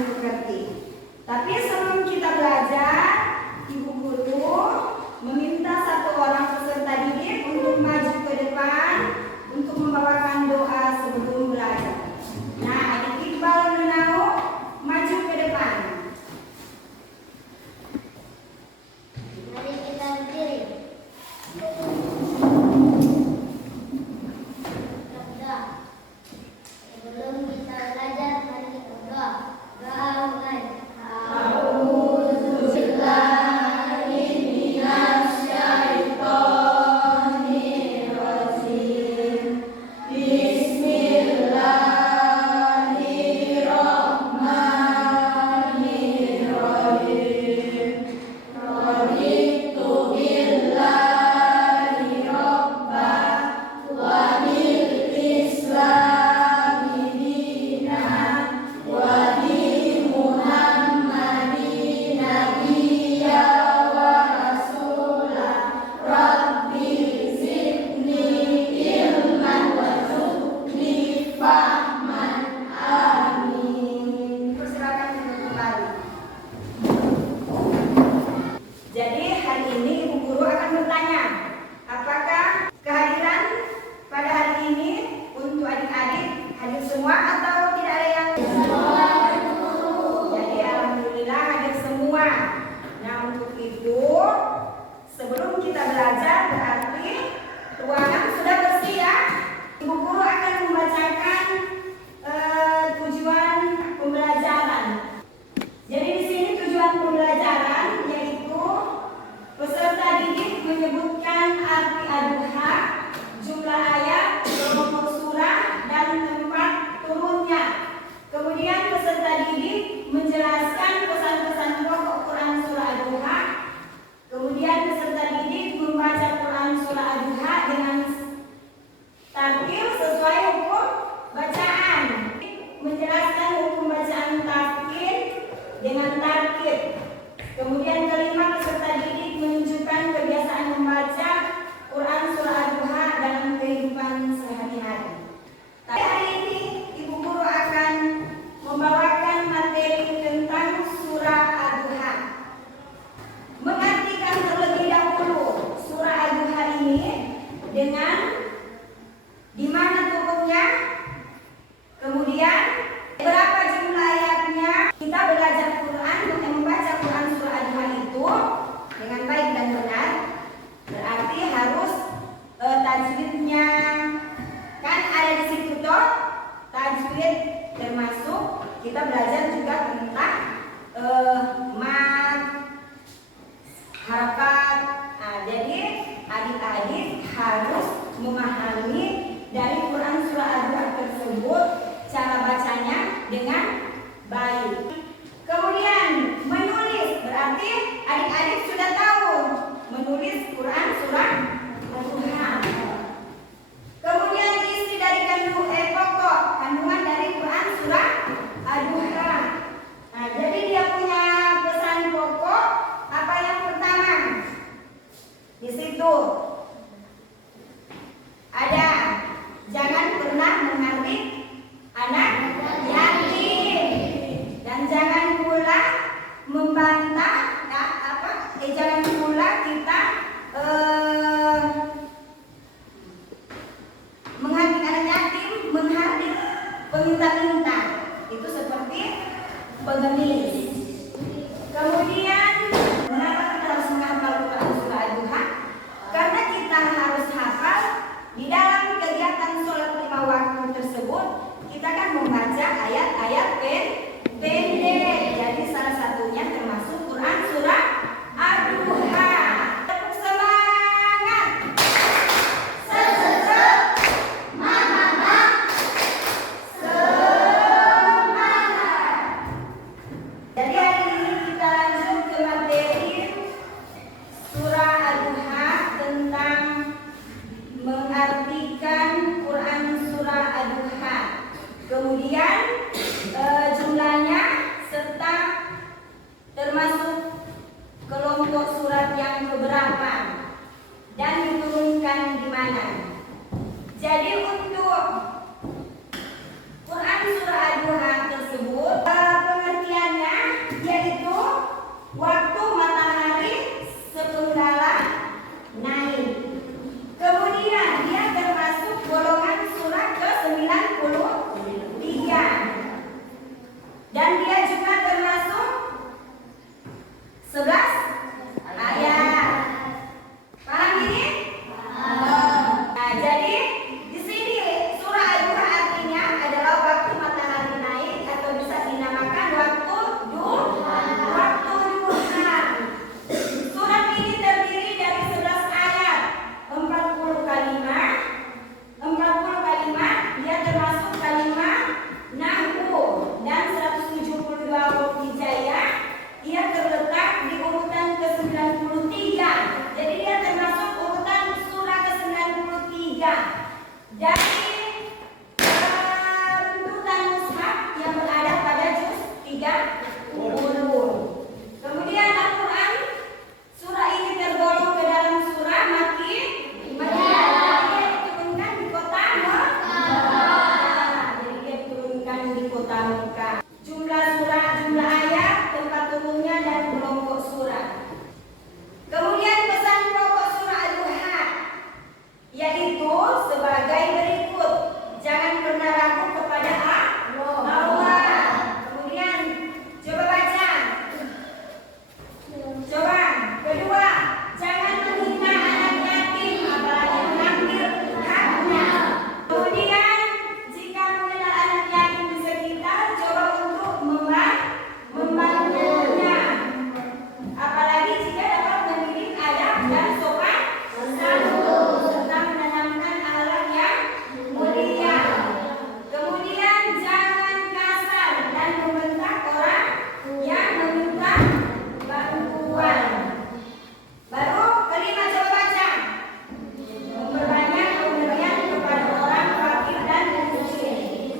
dimengerti. Tapi sebelum kita belajar, Ibu Guru meminta satu orang peserta didik untuk maju ke depan untuk membawakan doa sebelum belajar. Nah, adik Iqbal Nunau maju ke depan. Mari kita berdiri. Berdoa. Sebelum kita belajar, mari kita berdoa. Doa mulai. Jadi hari ini Ibu Guru akan bertanya, apakah kehadiran pada hari ini untuk adik-adik hadir semua atau tidak ada yang Jadi alhamdulillah hadir semua. Nah, untuk itu sebelum kita belajar berarti ruangan sudah bersih ya. Ibu Guru akan membacakan tujuan pembelajaran. Jadi di sini tujuan pembelajaran yaitu peserta didik menyebutkan arti ad-duha, jumlah ayat, kelompok surah, dan tempat turunnya. Kemudian peserta didik menjelaskan pesan-pesan pokok Quran surah ad-duha. Kemudian peserta didik membaca Quran surah ad-duha dengan tartil sesuai hukum bacaan. Menjelaskan hukum bacaan tartil dengan tarkib. Kemudian kelima, peserta didik menunjukkan kebiasaan membaca Quran surah ad-duha dalam kehidupan sehari-hari. Tapi hari ini Ibu Guru akan membawakan materi tentang surah ad-duha. Mengartikan terlebih dahulu surah ad-duha ini dengan di mana turunnya, kemudian berapa jumlah ayatnya. Kita belajar Quran, membaca Quran surah ad-duha itu dengan baik dan benar, berarti harus tajwidnya kan ada di situ toh, tajwid termasuk kita belajar juga tentang mat, harakat. Nah, jadi adik-adik harus memahami dari Quran surah ad-duha tersebut cara bacanya dengan baik. Kemudian menulis, berarti adik-adik sudah tahu menulis Quran surah ad-duha. Kemudian isi dari pokok kandungan dari Quran surah ad-duha. Nah, jadi dia punya pesan pokok apa yang pertama? Di situ ada jangan pernah menghardik anak yatim dan jangan pula membantah jangan pula kita menghardik anak yatim, menghardik peminta-minta. Itu seperti pengemis. Kemudian kenapa kita harus menghafal Quran surah ad-duha? Karena kita harus hafal di dalam kegiatan sholat 5 waktu tersebut. Kita kan membaca ayat-ayat pendek. Jadi salah satunya termasuk Quran surah ad-duha. Tepuk semangat. Semangat. Jadi ulun. Kemudian Al-Quran, surah ini tergolong ke dalam surah Makkiyah. Dia diturunkan di kota Mekah. Jadi dia diturunkan di kota Mekah. Jumlah surah, jumlah ayat, tempat turunnya dan kelompok surah. Kemudian pesan pokok surah Ad-Duha yaitu sebagai berikut. Jangan pernah ragu kepada Allah. Kemudian coba baca. Coba kedua, jangan menghina anak yatim apalagi mengambil haknya. Kemudian jika mengenal anak yatim di sekitar, coba untuk membantunya. Apalagi jika dapat mendidik adab dan sopan santun serta menanamkan akhlak yang mulia. Kemudian jangan kasar dan membentak orang yang meminta bantuan. Baru kelima, coba baca. Memperbanyak pemberian kepada orang fakir dan miskin.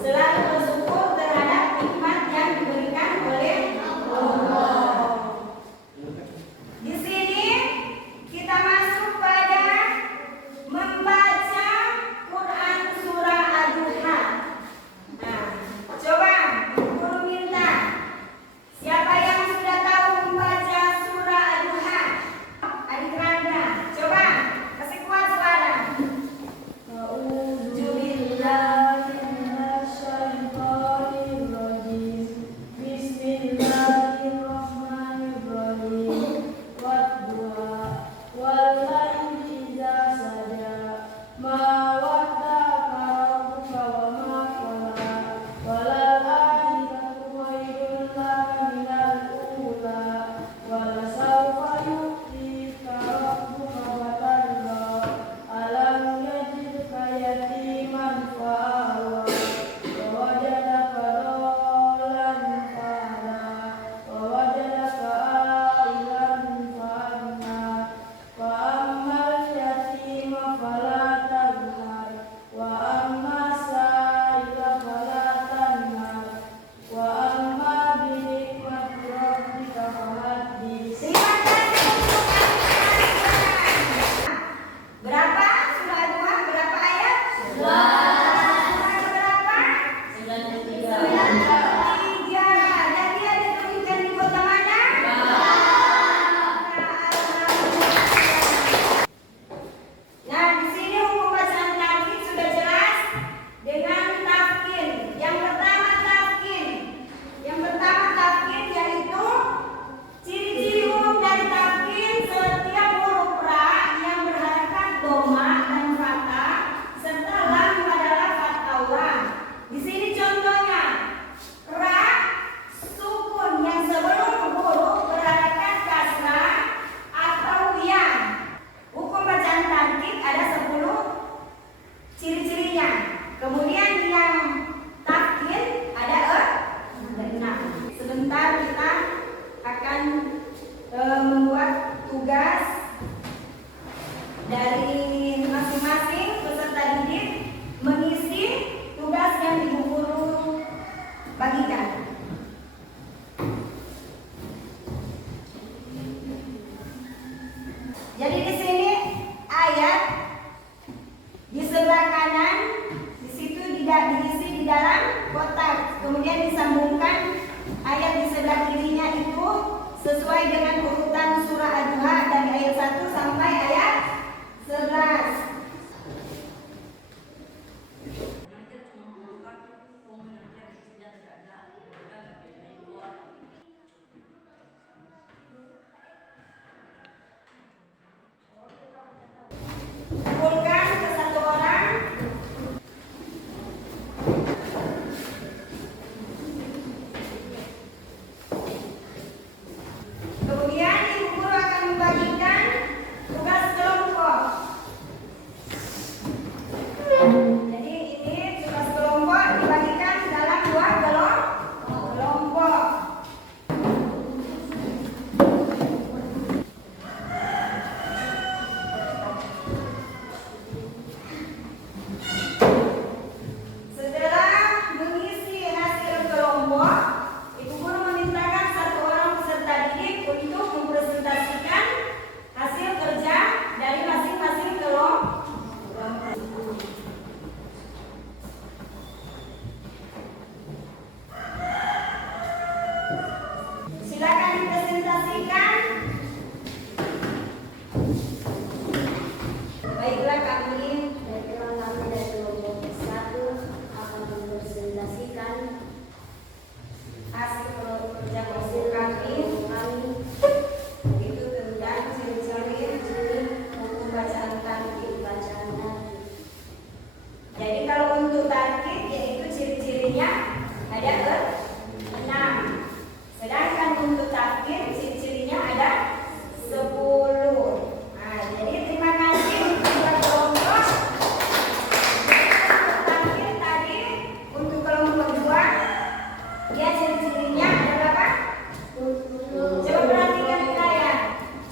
Selalu bersyukur terhadap nikmat yang diberikan oleh Allah. Di sini kita masuk pada membaca Quran surah Ad-Duha. Nah, coba guru minta siapa yang sudah tahu membaca surah Ad-Duha? Adik Randa, coba kasih kuat suara. A'udzu billahi minasyaitonir rajim. Bismillahirrahmanirrahim. Wad-duha wal laili idza saja. Ma wadda'aka rabbuka wa ma qala. Walal akhiratu khairun laka minal ula. Wala sawfa yu'tika rabbuka fatarda. Alam yajidka yatiman fa'awa. Wa wajadaka dhallan fahada. Wa wajadaka ailan fa'agna. Wa ammal yatima fala taqhar. Wa amma sa'ila fala tanhar. Wa amma bi nikmati rabbika fahaddits. Terima kasih untuk berapa surah Ad-Duha? Berapa ayat? Surah berapa? 93. Dan dia diturunkan di kota mana? Nah, di sini hukum bacaan tajwid sudah jelas dengan tafkin. Yang pertama tafkin. Yang pertama tafkin yaitu ciri-ciri umum dari tafkin: setiap huruf ra yang berharakat doma dan fathah serta lam adalah fathah wa. Di sini contohnya ra sukun yang sebelum huruf berharakat kasrah atau ya. Hukum bacaan tajwid ada 10 ciri-cirinya. Kemudian yang tafkin ada 6. Sebentar kita akan membuat tugas dari masing-masing peserta didik mengisi tugas yang ibu guru bagikan. Jadi di sini ayat di sebelah kanan, di situ diisi di dalam kotak. Kemudian disambungkan ayat di sebelah kirinya itu sesuai dengan urutan surah Ad-Duha dari ayat 1 sampai ayat 11. Kumpulkan ke satu orang. Kemudian Silakan dipresentasikan. Baiklah kami Baiklah, kami dari kelompok 1 akan mempresentasikan hasil kerja kelompok kami itu tentang ciri-ciri buku bacaan tarkib. Jadi kalau untuk tarkib yaitu ciri-cirinya ada 6. Sedangkan untuk tarkib ciri-cirinya ada 10. Nah, jadi terima kasih untuk kedua kelompok. Untuk tarkib tadi untuk kelompok 2 dia ciri-cirinya ada berapa? Coba perhatikan saya.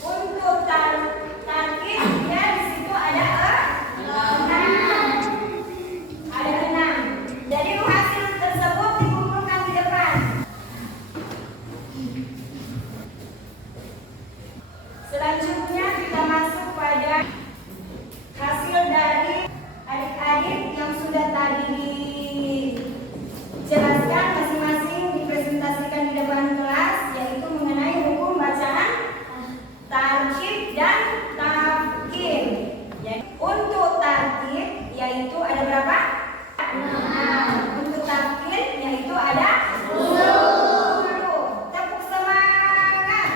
Untuk tarkib dia di situ ada 6. Ada 6. Jadi hasil tersebut dikumpulkan di depan. Selanjutnya kita masuk pada hasil dari adik-adik yang sudah tadi dijelaskan masing-masing dipresentasikan di depan kelas, yaitu mengenai hukum bacaan tarkib dan tafkhim. Jadi untuk tarkib yaitu ada berapa? 6. Untuk tafkhim yaitu ada 10. Tepuk semangat.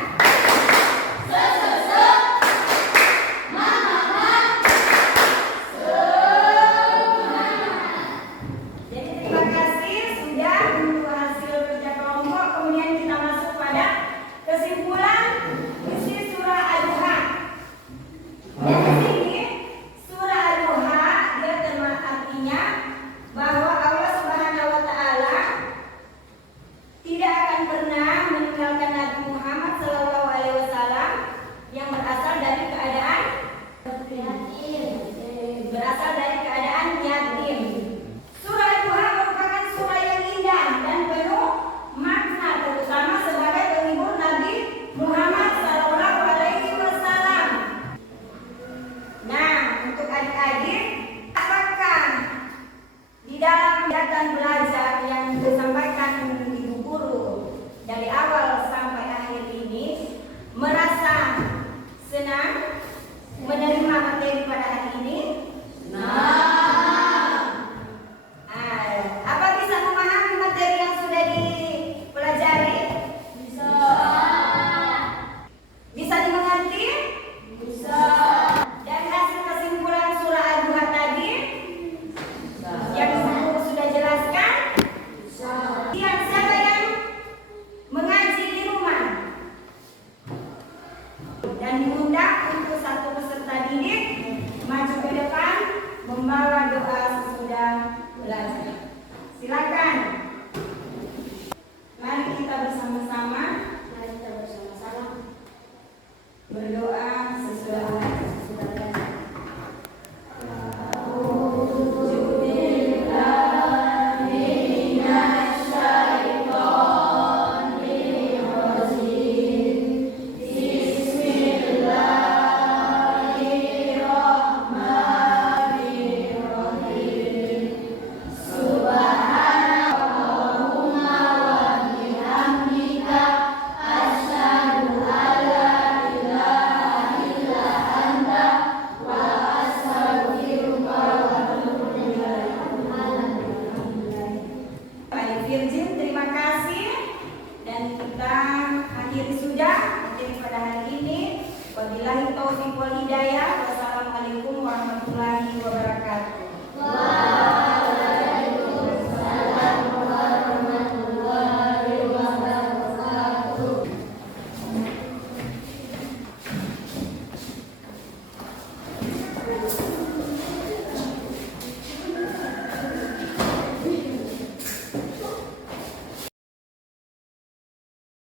Jadi terima kasih sudah untuk hasil kerja kelompok. Kemudian kita masuk pada kesimpulan isi surah Al-Duha. Dan di sini surah Al-Duha dia artinya bahwa Allah Subhanahu wa taala tidak akan pernah meninggalkan Nabi Muhammad sallallahu alaihi wasallam yang berasal dari keadaan yatim. Surah Al-Duha merupakan surah yang indah dan penuh makna, terutama sebagai penghibur Nabi Muhammad sallallahu alaihi wasallam. Nah, untuk adik-adik, apakah di dalam kegiatan belajar yang disampaikan ibu guru dari awal sampai akhir ini merasa senang menerima materi pada hari ini? Apa bisa memahami materi yang sudah dipelajari? Bisa dimengerti? Dan hasil kesimpulan surah Al-Duha tadi yang guru sudah jelaskan? Yang siapa yang mengaji di rumah dan diundang untuk satu peserta didik maju ke depan membawa doa sesudah belajar. Silakan. Mari kita bersama-sama berdoa sesudah belajar. Baik, Virgin, terima kasih. Dan kita akhiri sudah materi pada hari ini. Wabillahi taufiq wal hidayah.